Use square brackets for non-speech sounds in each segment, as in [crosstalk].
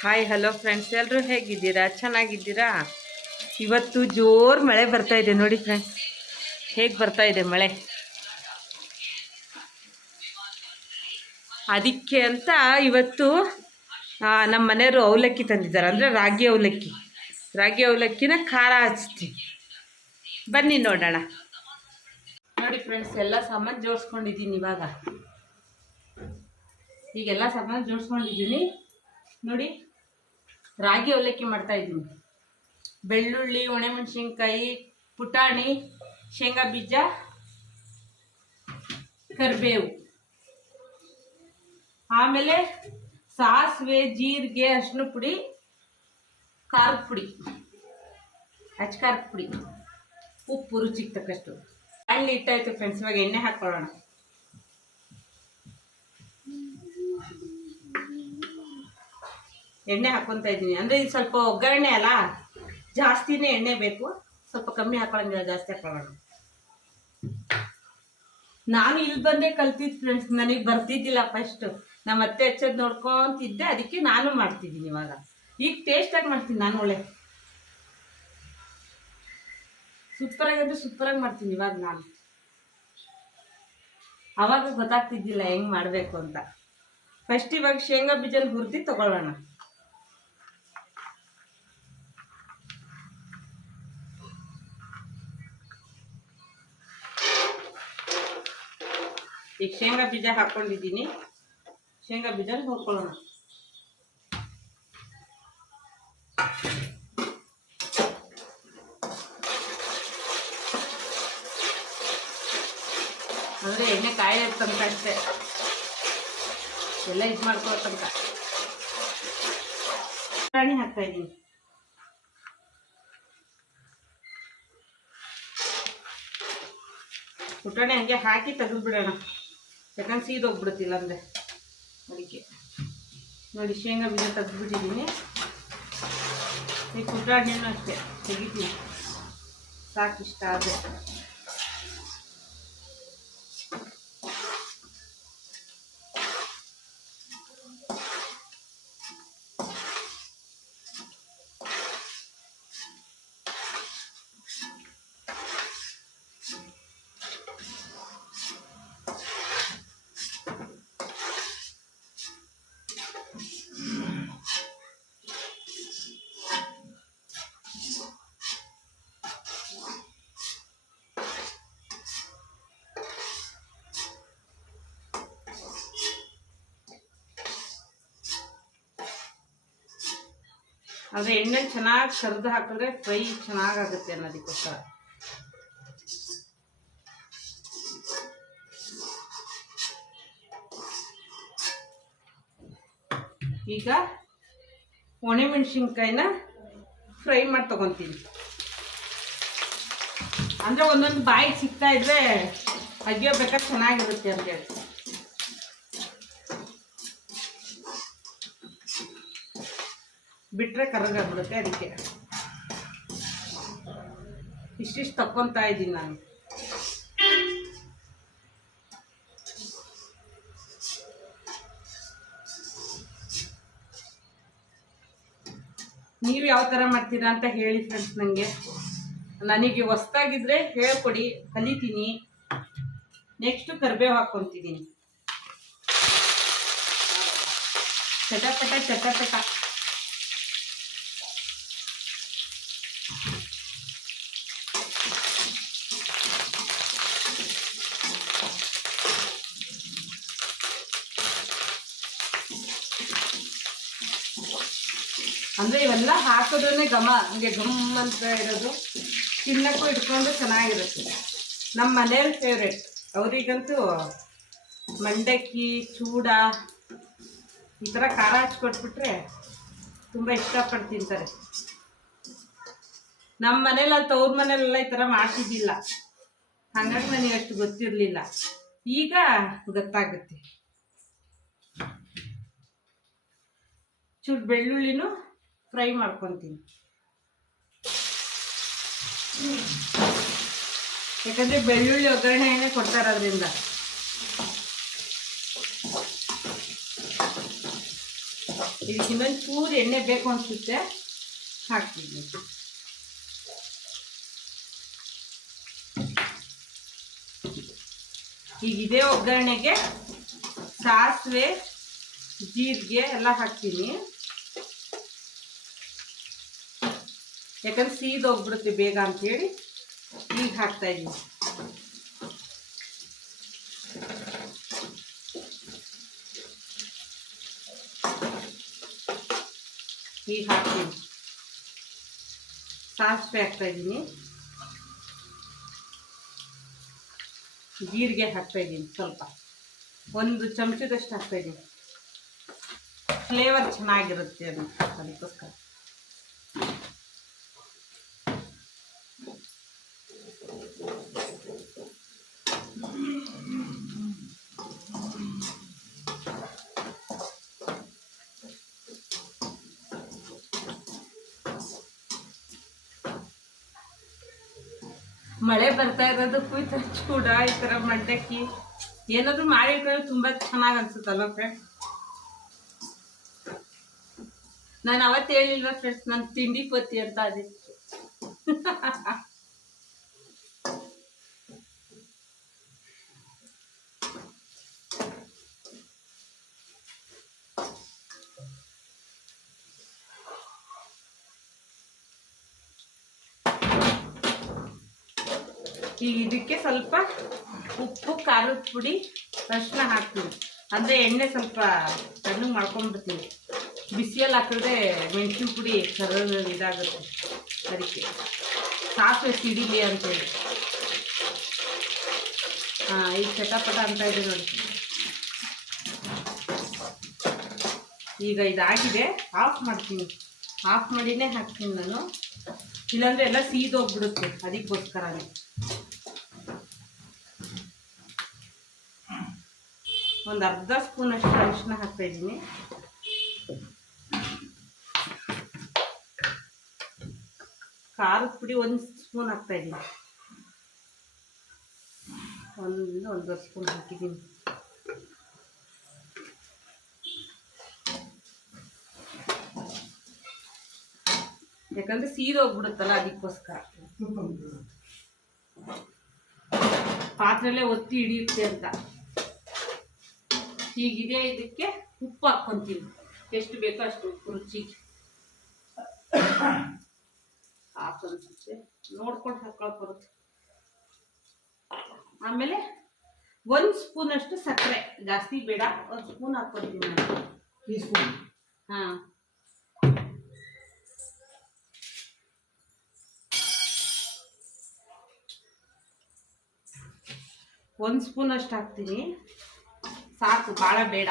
Hi hello friends ಎಲ್ಲರೂ ಹೇಗಿದ್ದೀರಾ? ಚೆನ್ನಾಗಿದ್ದೀರಾ? ಇವತ್ತು ಜೋರು ಮಳೆ ಬರ್ತಾ ಇದೆ ನೋಡಿ ಫ್ರೆಂಡ್ಸ್ ಹೇಗೆ ಬರ್ತಾ ಇದೆ ಮಳೆ? ಅದಕ್ಕೆ ಅಂತ ಇವತ್ತು ನಮ್ಮ ಮನೆಯವರು ಅವಲಕ್ಕಿ ತಂದಿದ್ದಾರೆ. ಅಂದರೆ ರಾಗಿ ಅವಲಕ್ಕಿ. ರಾಗಿ ಅವಲಕ್ಕಿನ ಖಾರ ಹಚ್ತೀವಿ ಬನ್ನಿ ನೋಡೋಣ. ನೋಡಿ ಫ್ರೆಂಡ್ಸ್ ಎಲ್ಲ ಸಾಮಾನು ಜೋಡಿಸ್ಕೊಂಡಿದ್ದೀನಿ ಇವಾಗ. ಈಗೆಲ್ಲ ಸಾಮಾನು ಜೋಡಿಸ್ಕೊಂಡಿದ್ದೀನಿ. ನೋಡಿ. ರಾಗಿ ಅವಲಕ್ಕಿ ಮಾಡ್ತಾ ಇದ್ದೀನಿ ಬೆಳ್ಳುಳ್ಳಿ, ಒಣಮೆಣಸಿನ್ಕಾಯಿ, ಪುಟಾಣಿ, ಶೇಂಗಾ ಬೀಜ, ಕರಿಬೇವು. ಆಮೇಲೆ ಸಾಸಿವೆ, ಜೀರಿಗೆ ಅರಿಶಿನ ಪುಡಿ, ಖಾರದ ಪುಡಿ ಹಚ್ ಖಾರದ ಪುಡಿ. ಉಪ್ಪು ರುಚಿಗೆ ತಕ್ಕಷ್ಟು. ಅಲ್ಲಿ ಇಟ್ಟಾಯ್ತು ಫ್ರೆಂಡ್ಸ್ ಇವಾಗ ಎಣ್ಣೆ ಹಾಕ್ಕೊಳ್ಳೋಣ. ಎಣ್ಣೆ ಹಾಕ್ಕೊತಾ ಇದ್ದೀನಿ. ಅಂದರೆ ಇದು ಸ್ವಲ್ಪ ಒಗ್ಗರಣೆ ಅಲ್ಲ? ಜಾಸ್ತಿನೇ ಎಣ್ಣೆ ಬೇಕು. ಸ್ವಲ್ಪ ಕಮ್ಮಿ ಹಾಕೊಳಂಗಿಲ್ಲ, ಜಾಸ್ತಿ ಹಾಕೊಳ್ಳೋಣ ನಾನು ಇಲ್ಲಿ ಬಂದೇ ಕಲ್ತಿದ್ದು ಫ್ರೆಂಡ್ಸ್ ನನಗೆ ಬರ್ತಿದ್ದಿಲ್ಲ ಫಸ್ಟು ನಮ್ಮ ಅತ್ತೆ ಹಚ್ಚೋದು ನೋಡ್ಕೊತಿದ್ದೆ, ಅದಕ್ಕೆ ನಾನು ಮಾಡ್ತಿದ್ದೀನಿ ಇವಾಗ. ಈಗ ಟೇಸ್ಟಾಗಿ ಮಾಡ್ತೀನಿ ನಾನು ಒಳ್ಳೆ. ಸೂಪರಾಗಿ ಅಂದರೆ ಸೂಪರಾಗಿ ಮಾಡ್ತೀನಿ ಇವಾಗ ನಾನು. ಅವಾಗ ಗೊತ್ತಾಗ್ತಿದ್ದಿಲ್ಲ ಹೆಂಗೆ ಮಾಡಬೇಕು ಅಂತ. ಫಸ್ಟ್ ಇವಾಗ ಶೇಂಗಾ ಬೀಜನ ಹುರಿದು ತಗೊಳ್ಳೋಣ. ಈಗ ಶೇಂಗಾ ಬೀಜ ಹಾಕ್ಕೊಂಡಿದ್ದೀನಿ ಶೇಂಗಾ ಬೀಜ ಹುರ್ಕೊಳ್ಳೋಣ. ಅಂದರೆ ಎಣ್ಣೆ ಕಾಯಿ ತನಕ ಅಷ್ಟೇ. ಎಲ್ಲ ಇದು ಮಾಡ್ಕೊಳ್ಳೋ ತನಕ. ರಾಣಿ ಹಾಕ್ತಾ ಇದ್ದೀನಿ. ಪುಟಾಣಿ ಹಂಗೆ ಹಾಕಿ ತೆಗೆದ್ಬಿಡೋಣ. ಯಾಕಂದ್ರೆ ಸೀದೋಗ್ಬಿಡುತ್ತಿಲ್ಲ ಅಂದರೆ ಅದಕ್ಕೆ. ನೋಡಿ ಶೇಂಗಾ ಬೀಜ ತೆಗೆದ್ಬಿಟ್ಟಿದ್ದೀನಿ. ಈ ಪುಟಾಣಿನೂ ಅಷ್ಟೇ. ತೆಗಿತೀನಿ. ಸಾಕಿಷ್ಟ ಆದರೆ. ಆದರೆ ಎಣ್ಣೆ ಚೆನ್ನಾಗಿ ಕರೆದು ಹಾಕಿದ್ರೆ ಫ್ರೈ ಚೆನ್ನಾಗಾಗುತ್ತೆ ಅನ್ನೋದಕ್ಕೋಸ್ಕರ. ಈಗ ಒಣಮೆಣಸಿನ್ಕಾಯಿನ ಫ್ರೈ ಮಾಡಿ ತಗೊತೀನಿ. ಅಂದರೆ ಒಂದೊಂದು ಬಾಯಿ ಸಿಗ್ತಾ ಇದ್ರೆ ಅಯ್ಯೋ ಬೇಕಾದ್ರೆ ಚೆನ್ನಾಗಿರುತ್ತೆ ಅಂತೇಳಿ ಬಿಟ್ಟರೆ ಕರಗಾಗ್ಬಿಡುತ್ತೆ ಅದಕ್ಕೆ. ಇಷ್ಟಿಷ್ಟು ತಕ್ಕೊತಾ ಇದ್ದೀನಿ ನಾನು. ನೀವು ಯಾವ ಥರ ಮಾಡ್ತೀರಾ ಅಂತ ಹೇಳಿ ಫ್ರೆಂಡ್ಸ್ ನನಗೆ ನನಗೆ ಹೊಸ್ದಾಗಿದ್ರೆ ಹೇಳ್ಕೊಡಿ, ಕಲಿತೀನಿ. ನೆಕ್ಸ್ಟು ಕರಿಬೇವು ಹಾಕ್ಕೊತಿದ್ದೀನಿ. ಚಟಪಟ ಚಟಪಟ ಅಂದರೆ ಇವೆಲ್ಲ ಹಾಕೋದ್ರೇ ಘಮ, ಹಂಗೆ ಘಮ್ ಅಂತ ಇರೋದು. ತಿನ್ನಕ್ಕೂ ಇಟ್ಕೊಂಡು ಚೆನ್ನಾಗಿರುತ್ತೆ. ನಮ್ಮ ಮನೆಯವ್ರ ಫೇವ್ರೆಟ್ ಅವರಿಗಂತೂ ಮಂಡಕ್ಕಿ, ಚೂಡ, ಈ ಥರ ಖಾರ ಹಚ್ಕೊಟ್ಬಿಟ್ರೆ ತುಂಬ ಇಷ್ಟಪಟ್ಟು ತಿಂತಾರೆ. ನಮ್ಮ ಮನೇಲಿ ಅಂತ ಅವ್ರ ಮನೇಲೆಲ್ಲ ಈ ಥರ ಮಾಡ್ತಿದ್ದಿಲ್ಲ. ಹಂಗಾಗಿ ನನಗೆ ಅಷ್ಟು ಗೊತ್ತಿರಲಿಲ್ಲ. ಈಗ ಗೊತ್ತಾಗುತ್ತೆ. ಚೂರು ಬೆಳ್ಳುಳ್ಳಿನೂ ಫ್ರೈ ಮಾಡ್ಕೊತೀನಿ. ಯಾಕಂದರೆ ಬೆಳ್ಳುಳ್ಳಿ ಒಗ್ಗರಣೆನೇ ಕೊಡ್ತಾರೆ ಅದರಿಂದ ಇದಕ್ಕೆ ಇನ್ನೊಂದು ಚೂರು ಎಣ್ಣೆ ಬೇಕು ಅನಿಸುತ್ತೆ. ಹಾಕ್ತೀನಿ. ಈಗ ಇದೇ ಒಗ್ಗರಣೆಗೆ ಸಾಸಿವೆ, ಜೀರಿಗೆ ಎಲ್ಲ ಹಾಕ್ತೀನಿ. ಯಾಕಂದ್ರೆ ಸೀದ್ ಹೋಗ್ಬಿಡುತ್ತೆ ಬೇಗ ಅಂತೇಳಿ ಈಗ ಹಾಕ್ತಾ ಇದ್ದೀನಿ ಈಗ ಹಾಕ್ತೀನಿ ಸಾಸಿವೆ ಹಾಕ್ತಾ ಇದ್ದೀನಿ ಜೀರಿಗೆ ಹಾಕ್ತಾ ಇದ್ದೀನಿ ಸ್ವಲ್ಪ ಒಂದು ಚಮಚದಷ್ಟು ಹಾಕ್ತಾ ಇದ್ದೀನಿ ಫ್ಲೇವರ್ ಚೆನ್ನಾಗಿರುತ್ತೆ ಅದು, ಅದಕ್ಕೋಸ್ಕರ. ಮಳೆ ಬರ್ತಾ ಇರೋದಕ್ಕೂ ಈ ಥರ ಚೂಡ ಈ ಥರ ಮಂಡಕ್ಕಿ ಏನಾದರೂ ಮಾಡಿಟ್ರೆ ತುಂಬಾ ಚೆನ್ನಾಗಿ ಅನ್ಸುತ್ತಲ್ವ ಫ್ರೆಂಡ್ಸ್ ನಾನು ಅವತ್ತು ಹೇಳಿಲ್ವ ಫ್ರೆಂಡ್ಸ್ ನಾನು ತಿಂಡಿ ಪತಿ ಅಂತ ಅದಕ್ಕೆ [laughs] ಈಗ ಇದಕ್ಕೆ ಸ್ವಲ್ಪ ಉಪ್ಪು, ಖಾರದ ಪುಡಿ, ಅರಿಶಿನ ಹಾಕ್ತೀವಿ. ಅಂದರೆ ಎಣ್ಣೆ ಸ್ವಲ್ಪ ತಣ್ಣಗೆ ಮಾಡ್ಕೊಂಡ್ಬಿಡ್ತೀವಿ. ಬಿಸಿಯಲ್ಲಿ ಹಾಕಿದ್ರೆ ಮೆಣಸಿನ ಪುಡಿ ಕರದ ಇದಾಗುತ್ತೆ ಅದಕ್ಕೆ ಸಾಸಿವೆ ಸಿಡಿಲಿ ಅಂತೇಳಿ. ಹಾಂ ಈಗ ಚಟಪಟ ಅಂತ ಇದೆ ನೋಡಿ. ಈಗ ಇದಾಗಿದೆ. ಆಫ್ ಮಾಡ್ತೀನಿ. ಆಫ್ ಮಾಡಿನೇ ಹಾಕ್ತೀನಿ ನಾನು. ಇಲ್ಲಾಂದರೆ ಎಲ್ಲ ಸೀದೋಗ್ಬಿಡುತ್ತೆ. ಅದಕ್ಕೋಸ್ಕರನೇ. ಒಂದು ಅರ್ಧ ಸ್ಪೂನ್ ಅಷ್ಟು ಅರಿಶಿನ ಹಾಕ್ತಾ ಇದ್ದೀನಿ. ಖಾರದ ಪುಡಿ ಒಂದು ಸ್ಪೂನ್ ಹಾಕ್ತಾ ಇದ್ದೀನಿ. ಒಂದು ಒಂದೂವರೆ ಸ್ಪೂನ್ ಹಾಕಿದ್ದೀನಿ. ಯಾಕಂದ್ರೆ ಸೀದೋಗ್ಬಿಡುತ್ತಲ್ಲ ಅದಕ್ಕೋಸ್ಕರ. ಪಾತ್ರೆಲ್ಲೇ ಒತ್ತಿ ಹಿಡಿಯುತ್ತೆ ಅಂತ. ಹೀಗಿದೆ ಇದಕ್ಕೆ ಉಪ್ಪು ಹಾಕ್ಕೊಂತೀನಿ ಎಷ್ಟು ಬೇಕೋ ಅಷ್ಟು ಉಪ್ಪು ರುಚಿಗೆ. ಹಾಕನ್ಸುತ್ತೆ ನೋಡ್ಕೊಂಡು ಹಾಕೊಳಕ್ ಬರುತ್ತೆ. ಆಮೇಲೆ ಒಂದು ಸ್ಪೂನ್ ಅಷ್ಟು ಸಕ್ಕರೆ. ಜಾಸ್ತಿ ಬೇಡ ಒಂದು ಸ್ಪೂನ್ ಹಾಕ್ಕೊತೀನಿ ನಾನು ಟೀ ಸ್ಪೂನ್? ಹಾಂ. ಒಂದು ಸ್ಪೂನ್ ಅಷ್ಟು ಹಾಕ್ತೀನಿ. ಸಾಕು ಭಾಳ ಬೇಡ.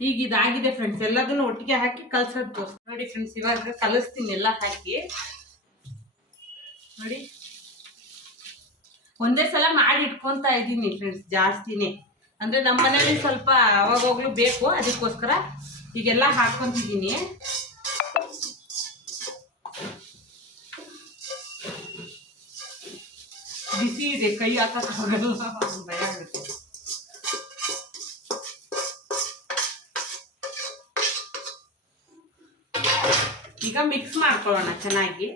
ಈಗ ಇದಾಗಿದೆ ಫ್ರೆಂಡ್ಸ್ ಎಲ್ಲದನ್ನು ಒಟ್ಟಿಗೆ ಹಾಕಿ ಕಲ್ಸೋದು ತೋರಿಸ್ ನೋಡಿ ಫ್ರೆಂಡ್ಸ್ ಇವಾಗ ಕಲಿಸ್ತೀನಿ ಎಲ್ಲ ಹಾಕಿ. ನೋಡಿ. ಒಂದೇ ಸಲ ಮಾಡಿ ಇಟ್ಕೊಂತ ಇದ್ದೀನಿ ಫ್ರೆಂಡ್ಸ್ ಜಾಸ್ತಿನೇ. ಅಂದ್ರೆ ನಮ್ಮ ಮನೇಲಿ ಸ್ವಲ್ಪ ಅವಾಗೋಗ್ಲೂ ಬೇಕು, ಅದಕ್ಕೋಸ್ಕರ ಈಗೆಲ್ಲ ಹಾಕ್ಕೊಂತಿದ್ದೀನಿ. ಬಿಸಿ ಇದೆ ಕೈ ಹಾಕಕ್ಕಾಗಲ್ಲ ಭಯ ಆಗುತ್ತೆ. ಈಗ ಮಿಕ್ಸ್ ಮಾಡ್ಕೊಳ್ಳೋಣ ಚೆನ್ನಾಗಿ.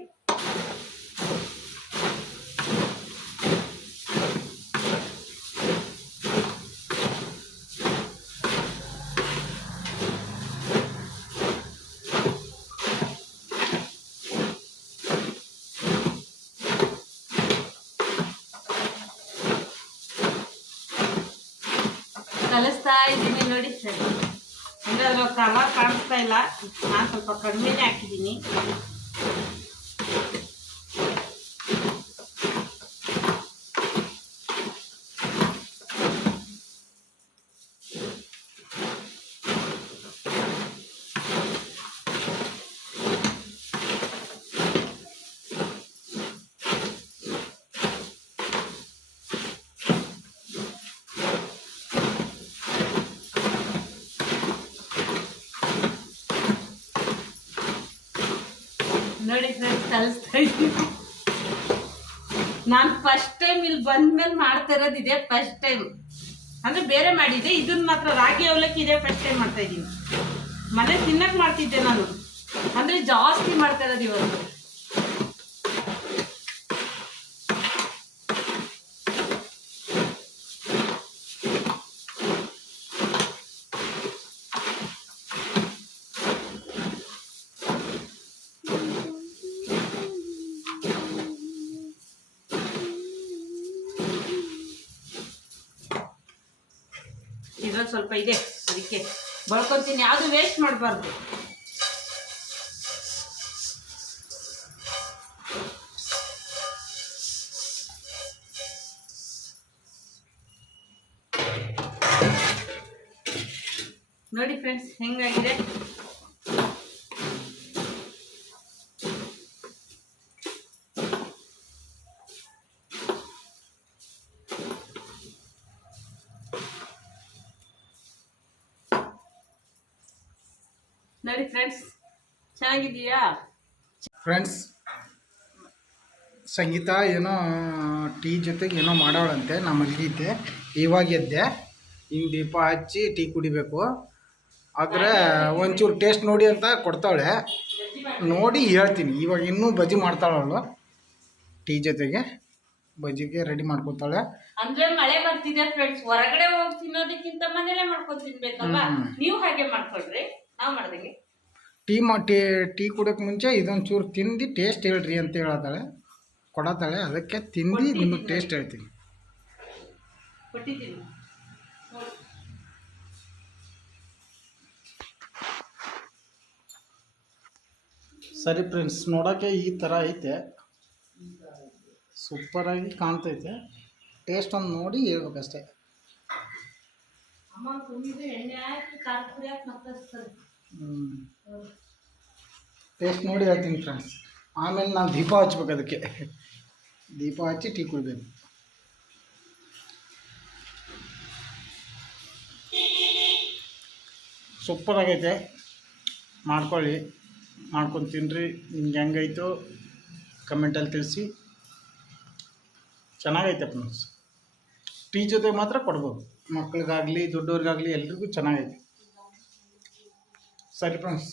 ಕಲಿಸ್ತಾ ಇದ್ದೀನಿ ನೋಡಿ ಸರಿ. ಅದ್ರ ಕಲರ್ ಕಾಣಿಸ್ತಾ ಇಲ್ಲ. ನಾನು ಸ್ವಲ್ಪ ಕಡಿಮೆನೇ ಹಾಕಿದ್ದೀನಿ. ನೋಡಿ ಫ್ರೆಂಡ್ಸ್ ಕಲಿಸ್ತಾ ಇದ್ದೀನಿ. ನಾನು ಫಸ್ಟ್ ಟೈಮ್ ಇಲ್ಲಿ ಬಂದ್ಮೇಲೆ ಮಾಡ್ತಾ ಇರೋದು ಇದೆ ಫಸ್ಟ್ ಟೈಮ್ ಅಂದ್ರೆ ಬೇರೆ ಮಾಡಿದ್ದೆ ಇದನ್ನ ಮಾತ್ರ ರಾಗಿ ಅವಲಕ್ಕಿ ಇದೆ ಫಸ್ಟ್ ಟೈಮ್ ಮಾಡ್ತಾ ಇದ್ದೀನಿ. ಮನೆ ತಿನ್ನಕ್ ಮಾಡ್ತಿದ್ದೆ ನಾನು. ಅಂದ್ರೆ ಜಾಸ್ತಿ ಮಾಡ್ತಾ ಇರೋದು ಇವತ್ತು ಸ್ವಲ್ಪ ಇದೆ ಅದಕ್ಕೆ ಬಳ್ಕೊತೀನಿ. ಯಾವುದು ವೇಸ್ಟ್ ಮಾಡಬಾರ್ದು. ನೋಡಿ ಫ್ರೆಂಡ್ಸ್ ಹೆಂಗಾಗಿದೆ? ನೋಡಿ ಫ್ರೆಂಡ್ಸ್ ಚೆನ್ನಾಗಿದೆಯಾ ಫ್ರೆಂಡ್ಸ್ ಸಂಗೀತ ಏನೋ ಟೀ ಜೊತೆಗೆ ಏನೋ ಮಾಡೋಳಂತೆ ನಮ್ಮ ಮಲಗಿದ್ದೆ ಇವಾಗ ಎದ್ದೆ. ಹಿಂಗೆ ದೀಪ ಹಚ್ಚಿ ಟೀ ಕುಡಿಬೇಕು. ಆದರೆ ಒಂಚೂರು ಟೇಸ್ಟ್ ನೋಡಿ ಅಂತ ಕೊಡ್ತಾಳೆ. ನೋಡಿ ಹೇಳ್ತೀನಿ. ಇವಾಗ ಇನ್ನೂ ಬಜ್ಜಿ ಮಾಡ್ತಾಳವಳು. ಟೀ ಜೊತೆಗೆ ಬಜ್ಜಿಗೆ ರೆಡಿ ಮಾಡ್ಕೊತಾಳೆ. ಅಂದ್ರೆ ಮಳೆ ಬರ್ತಿದೆ ಫ್ರೆಂಡ್ಸ್ ಹೊರಗಡೆ ಹೋಗಿ ತಿನ್ನೋದಕ್ಕಿಂತ ಮನೇಲೆ ಮಾಡ್ಕೊಂಡು ತಿನ್ಬೇಕಲ್ವಾ? ನೀವು ಹಾಗೆ ಮಾಡ್ಕೊಳ್ರಿ. ನಾವು ಮಾಡ್ದಂಗೆ. ಟೀ ಮಾ ಟೀ ಟೀ ಕುಡಿಯೋಕೆ ಮುಂಚೆ ಇದೊಂದು ಚೂರು ತಿಂದು ಟೇಸ್ಟ್ ಹೇಳ್ರಿ ಅಂತ ಹೇಳತ್ತಾಳೆ ಕೊಡತ್ತಾಳೆ ಅದಕ್ಕೆ ತಿಂದು ನಿಮಗೆ ಟೇಸ್ಟ್ ಹೇಳ್ತೀನಿ. ಸರಿ ಫ್ರೆಂಡ್ಸ್ ನೋಡೋಕ್ಕೆ ಈ ಥರ ಐತೆ. ಸೂಪರಾಗಿ ಕಾಣ್ತೈತೆ. ಟೇಸ್ಟ್ ಒಂದು ನೋಡಿ ಹೇಳ್ಬೇಕಷ್ಟೆ. ಟೇಸ್ಟ್ ನೋಡಿ ಹೇಳ್ತೀನಿ ಫ್ರೆಂಡ್ಸ್ ಆಮೇಲೆ ನಾವು ದೀಪ ಹಚ್ಬೇಕು ಅದಕ್ಕೆ. ದೀಪ ಹಚ್ಚಿ ಟೀ ಕುಡಿಬೇಕು. ಸೂಪರಾಗೈತೆ ಮಾಡ್ಕೊಳ್ಳಿ. ಮಾಡ್ಕೊಂಡು ತಿನ್ನಿರಿ ನಿಮ್ಗೆ ಹೆಂಗೈತೋ ಕಮೆಂಟಲ್ಲಿ ತಿಳಿಸಿ. ಚೆನ್ನಾಗೈತೆ ಫ್ರೆಂಡ್ಸ್ ಟೀ ಜೊತೆ ಮಾತ್ರ ಕೊಡ್ಬೋದು. ಮಕ್ಳಿಗಾಗಲಿ ದೊಡ್ಡವ್ರಿಗಾಗಲಿ ಎಲ್ರಿಗೂ ಚೆನ್ನಾಗೈತೆ. ಸರಿ ಫ್ರೆಂಡ್ಸ್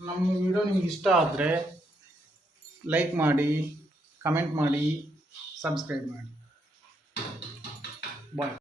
ನಮ್ಮ ವಿಡಿಯೋ ನಿಮ್ಗೆ ಇಷ್ಟ ಆದರೆ ಲೈಕ್ ಮಾಡಿ ಕಮೆಂಟ್ ಮಾಡಿ ಸಬ್ಸ್ಕ್ರೈಬ್ ಮಾಡಿ. ಬಾಯ್